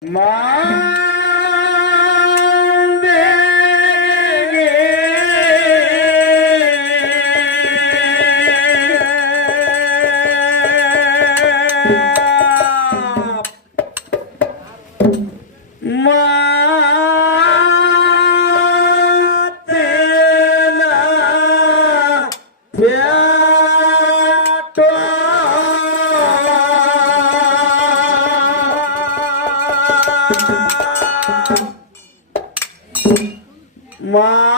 妈。Mas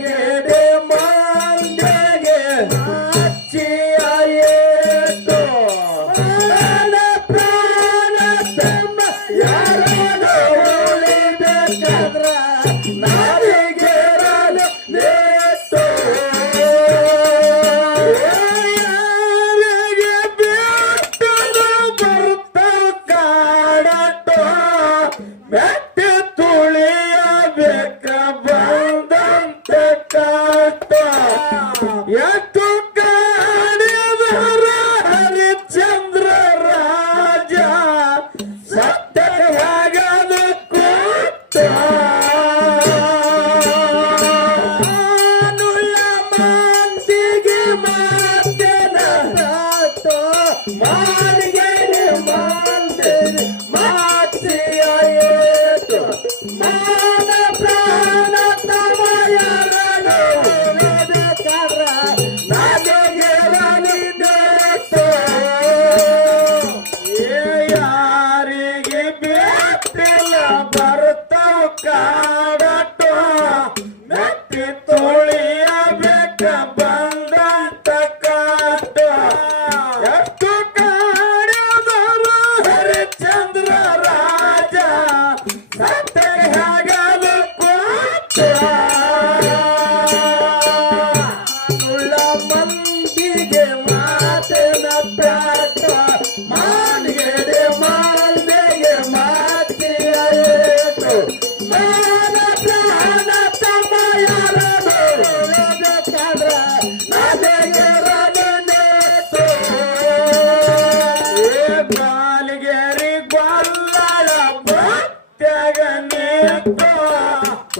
ಸತ್ತರೆ ಹಾಗಲಕ್ಕೂ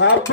ಅಪ್ಪ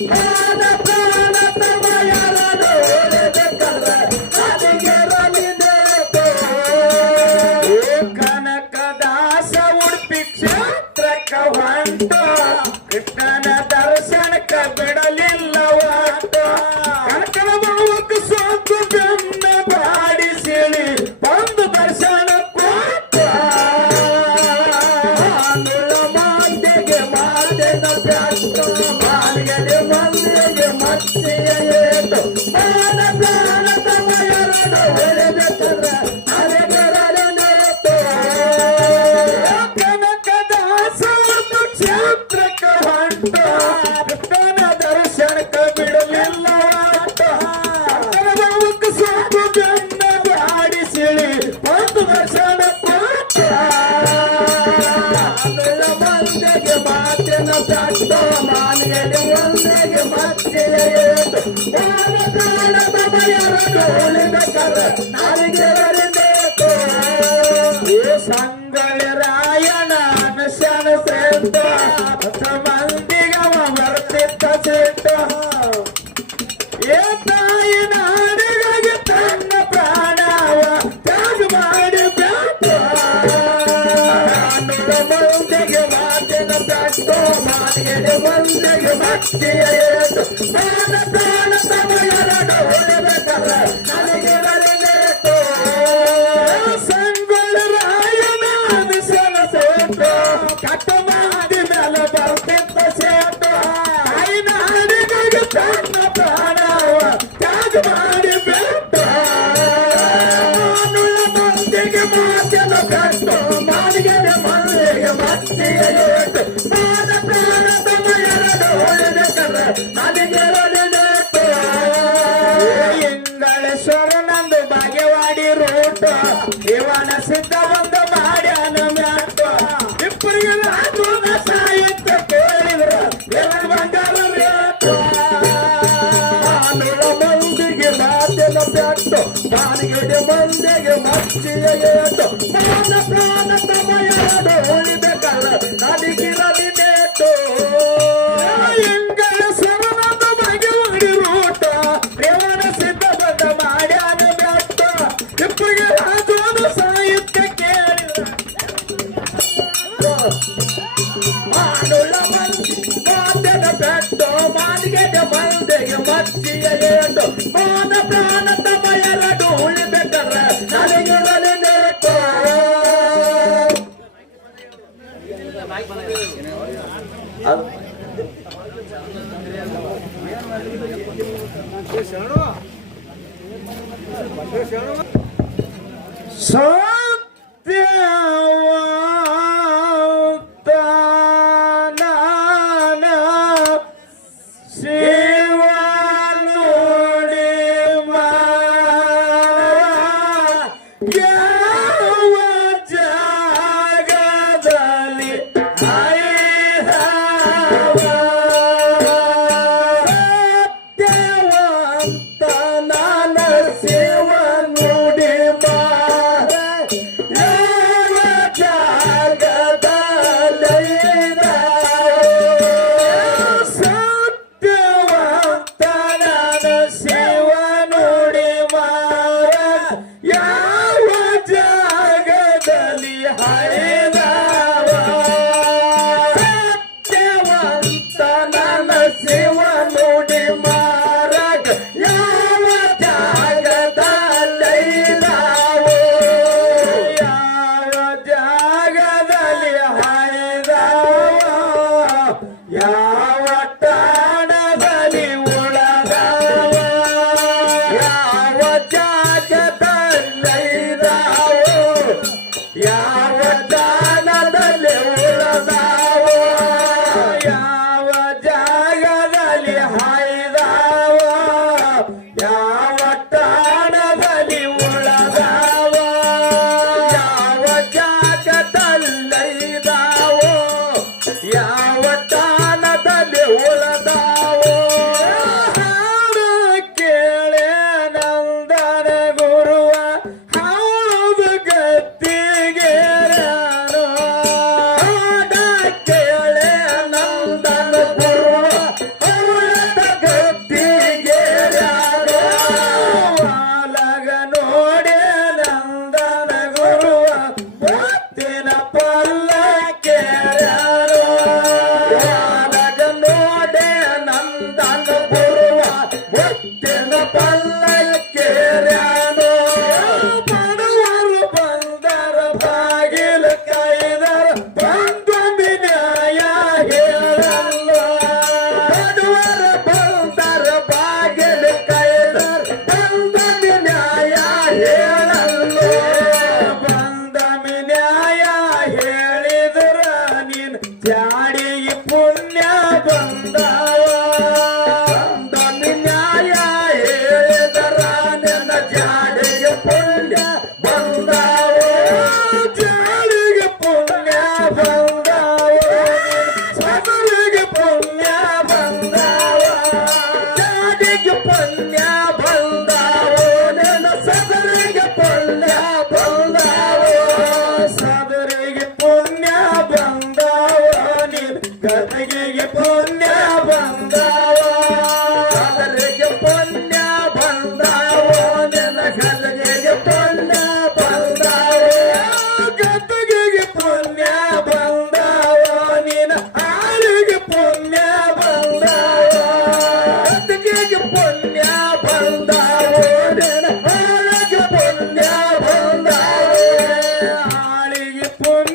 Bye. ನಾಲಿಗೆ Yeah, yeah, yeah. ಮಾಡಿ ರೂಟ ಇವನ ಸಿದ್ಧ ಒಂದು ಮಾಡ್ಯಾನ ಮ್ಯಾಲ 就行了吗？party.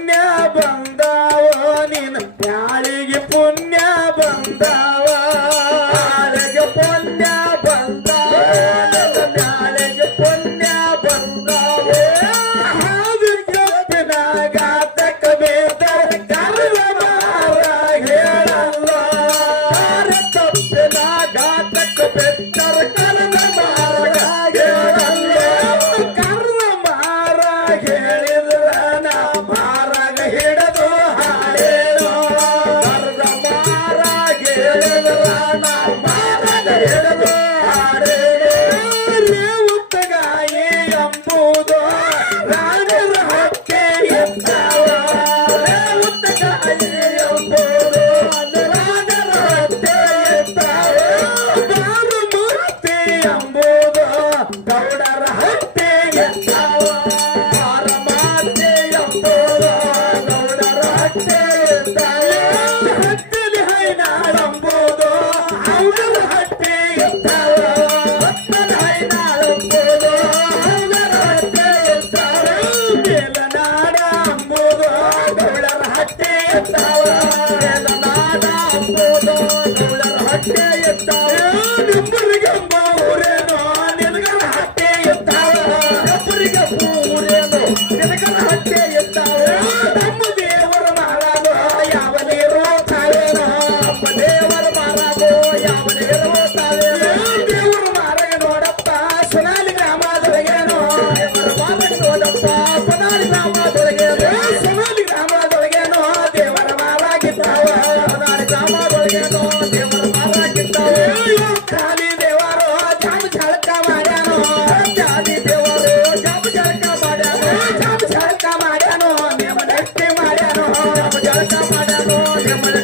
Thank you.